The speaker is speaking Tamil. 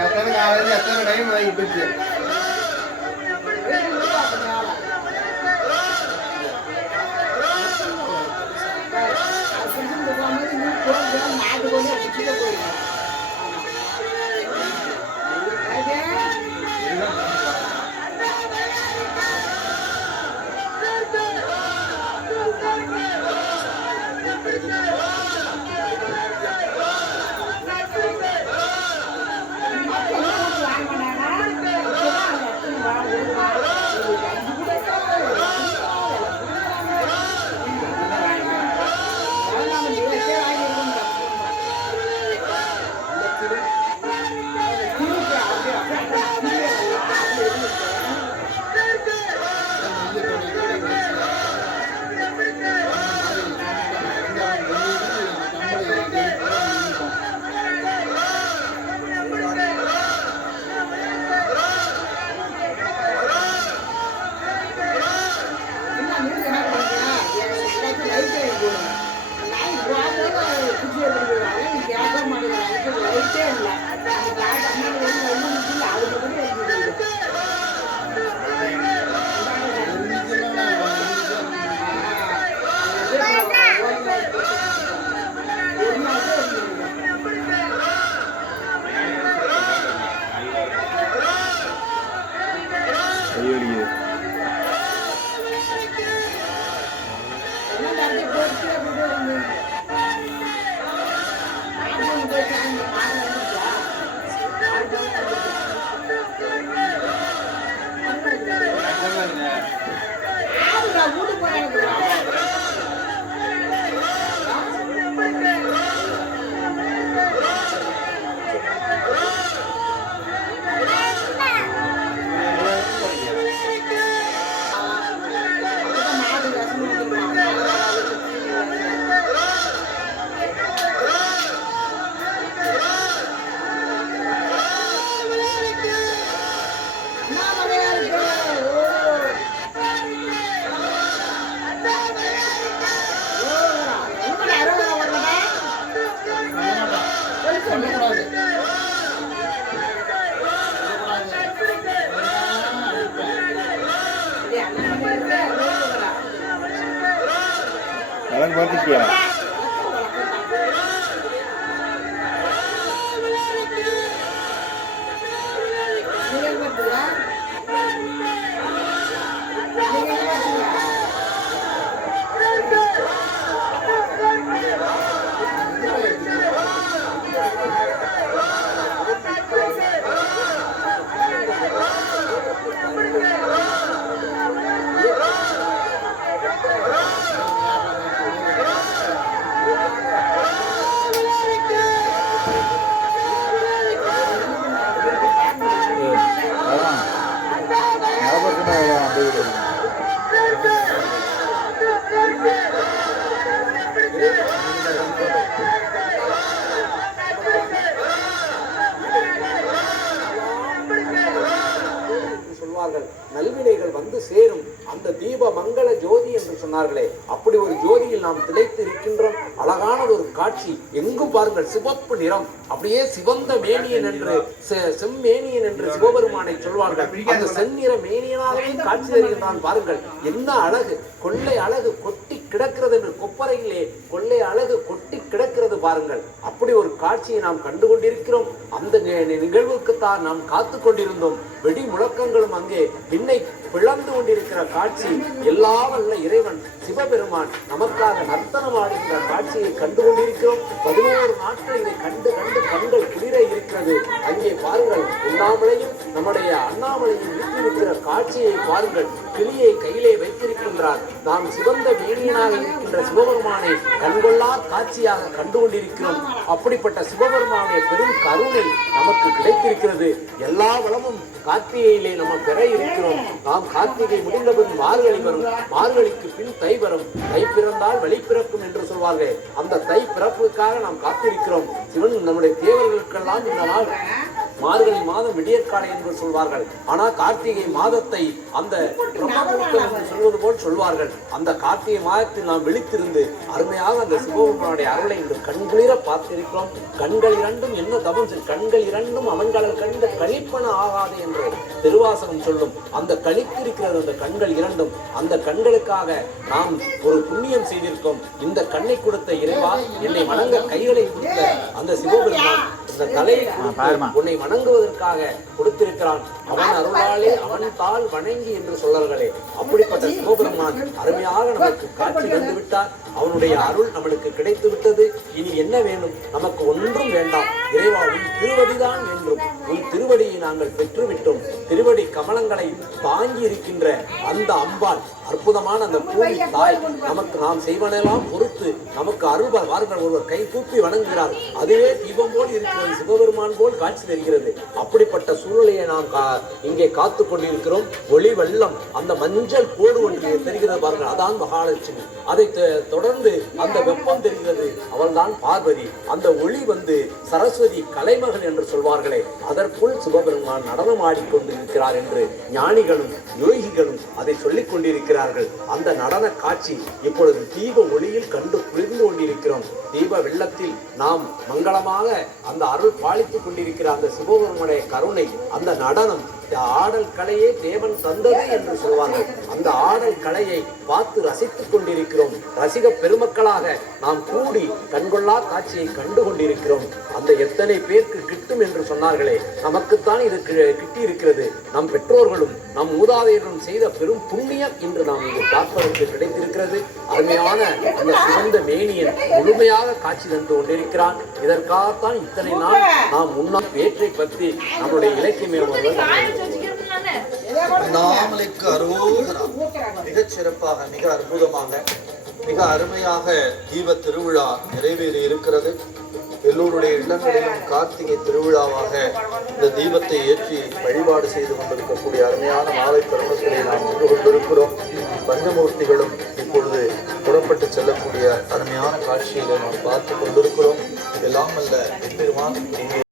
எத்தனை காலையில் எத்தனை டைம் ஆகிட்டு அதெல்லாம் பார்த்துக்கியா நல்வினைகள் வந்து சேரும் அந்த தீப மங்கள ஜோதி என்று சொன்னார்களே, அப்படி ஒரு ஜோதியில் நாம் திளைத்து இருக்கின்றோம். அழகான ஒரு காட்சி, எங்கும் பாருங்கள் சிவப்பு நிறம், அப்படியே சிவந்த மேனியன் என்று செம்மேனியன் என்று சிவபெருமானை சொல்வார்கள். அந்த செந்நிற மேனியனாகவே காட்சி தருகின்றான். பாருங்கள் என்ன அழகு, கொள்ளை அழகு கொட்டி கிடக்கிறது என்று கொப்பரையிலே கொள்ளை அழகு கொட்டி கிடக்கிறது பாருங்கள். அப்படி ஒரு காட்சியை நாம் கண்டு கொண்டிருக்கிறோம். அந்த நிகழ்வுக்குத்தான் நாம் காத்து கொண்டிருந்தோம். வெடி முழக்கங்களும் அங்கே விண்ணை பிளந்து கொண்டிருக்கிற காட்சி, எல்லா வல்ல இறைவன் சிவபெருமான் நமக்காக நர்த்தனம் ஆடுகின்ற காட்சியை கண்டு கொண்டிருக்கிறோம். 11 நாட்கள் இதை கண்டு கண்டு கண்கள் குளிர இருக்கிறது. அங்கே பாருங்கள், உண்ணாமலையும் நம்முடைய அண்ணாமலையும் விட்டிருக்கிற காட்சியை பாருங்கள். கிளியை கையிலே வைத்திருக்கின்றார். நாம் சிவந்த வீரியனாக இருக்கின்ற சிவபெருமானை கண்கொள்ளா காட்சியாக கண்டு கொண்டிருக்கிறோம். அப்படிப்பட்ட சிவபெருமானுடைய பெரும் கருணை நமக்கு கிடைத்திருக்கிறது. எல்லா வளமும் கார்த்திகையிலே நம்ம பெற இருக்கிறோம். நாம் கார்த்திகை முடிந்தபின் மார்கழி வரும், மார்கழிக்கு பின் தை வரும். தை பிறந்தால் வழி பிறக்கும் என்று சொல்வார்கள். அந்த தை பிறப்புக்காக நாம் காத்திருக்கிறோம். சிவன் நம்முடைய தேவர்களுக்கெல்லாம் இந்த நாள் மார்கழி மாதம் விடியற்காலை என்று சொல்வார்கள். ஆனால் கார்த்திகை மாதத்தை அந்த பிரம்மமுகூர்த்தம் என்று சொல்வது போல் சொல்வார்கள். அந்த கார்த்திகை மாதத்தில் நாம் விழித்திருந்து அருமையாக அந்த சிவபெருமானுடைய அருளை இன்று கண்குளிர பார்த்திருக்கிறோம். கண்கள் இரண்டும் என்ன தபம் கண்கள் இரண்டும் அவன்களை கண்டு கழிப்பன ஆகாது என்று திருவாசகம் சொல்லும். அந்த கழித்திருக்கிறது அந்த கண்கள் இரண்டும். அந்த கண்களுக்காக நாம் ஒரு புண்ணியம் செய்திருக்கோம். இந்த கண்ணை கொடுத்த இறைவா, என்னை வணங்க கைகளை கொடுத்த அந்த சிவபெருமான் இந்த தலையை உன்னை வணங்குவதற்காக கொடுத்திருக்கிறான். அவன் அருளாலே அவன் தாள் வணங்கி என்று சொல்றார்களே, அப்படிப்பட்ட சிவபெருமான் அருமையாக நமக்கு காட்சி வந்து விட்டார். அவனுடைய அருள் நம்மளுக்கு கிடைத்து விட்டது. இனி என்ன வேண்டும்? நமக்கு ஒன்றும் வேண்டாம். இறைவா, உன் திருவடிதான் வேண்டும். உன் திருவடியை நாங்கள் பெற்றுவிட்டோம். திருவடி கமலங்களை தாங்கி இருக்கின்ற அந்த அம்பாள், அற்புதமான அந்த பூமி தாய், நமக்கு நாம் செய்வனெல்லாம் பொறுத்து நமக்கு அருள்வார்கள். ஒருவர் கை கூப்பி வணங்குகிறார். அதுவே தீபம் போல் இருக்கிறது, சிவபெருமான் போல் காட்சி தருகிறது. அப்படிப்பட்ட சூழ்நிலையை நாம் இங்கே காத்து கொண்டிருக்கிறோம். ஒளி வெள்ளம் அந்த மஞ்சள் கோடு ஒன்று தெரிகிறது பாருங்கள், அதான் மகாலட்சுமி. அதை தொடர்ந்து அந்த வெப்பம் தெரிகிறது, அவள் தான் பார்வதி. அந்த ஒளி வந்து சரஸ்வதி கலைமகள் என்று சொல்வார்களே, அதற்குள் சிவபெருமான் நடனம் ஆடிக்கொண்டிருக்கிறார் என்று ஞானிகளும் யோகிகளும் அதை சொல்லிக் கொண்டிருக்கிறார்கள். அந்த நடன காட்சி இப்பொழுது தீப ஒளியில் கண்டு குளிர்ந்து கொண்டிருக்கிறோம். தீப வெள்ளத்தில் நாம் மங்களமாக அந்த அருள் பாலித்துக் கொண்டிருக்கிற அந்த சிவபெருமானுடைய கருணை, அந்த நடனம், ஆடல் கலையே தேவன் தந்தது என்று சொல்வார்கள். அந்த ஆடல் கலையை பார்த்து ரசித்துக் கொண்டிருக்கிறோம். ரசிக பெருமக்களாக நாம் கூடி கண்கொள்ளா காட்சியை கண்டு கொண்டிருக்கிறோம். அந்த எத்தனை பேருக்கு கிட்டும் என்று சொன்னார்களே, நமக்குத்தான் இது கிட்டி இருக்கிறது. நம் பெற்றோர்களும் நம் மூதாதையர்களும் செய்த பெரும் புண்ணியம் இன்று நாம் இங்கு பார்ப்பதற்கு கிடைத்திருக்கிறது. அருமையான அந்த சிவந்த மேனியன் முழுமையாக காட்சி தந்து கொண்டிருக்கிறான். இதற்காகத்தான் இத்தனை நாள் நாம் முன்னாள் வேற்றை பற்றி நம்முடைய இலக்கியமேவர்கள் அண்ணாமலைக்கு அரோகரா. மிகச் சிறப்பாக, மிக அற்புதமாக, மிக அருமையாக தீப திருவிழா நிறைவேறி இருக்கிறது. எல்லோருடைய இல்லங்களிலும் கார்த்திகை திருவிழாவாக இந்த தீபத்தை ஏற்றி வழிபாடு செய்து கொண்டிருக்கக்கூடிய அருமையான மாலை தருணத்திலே நாம் நின்று கொண்டிருக்கிறோம். பஞ்சமூர்த்திகளும் இப்பொழுது புறப்பட்டு செல்லக்கூடிய அருமையான காட்சியிலே நாம் பார்த்து கொண்டிருக்கிறோம். எல்லாம் அல்ல எம்பெருமான் இங்கே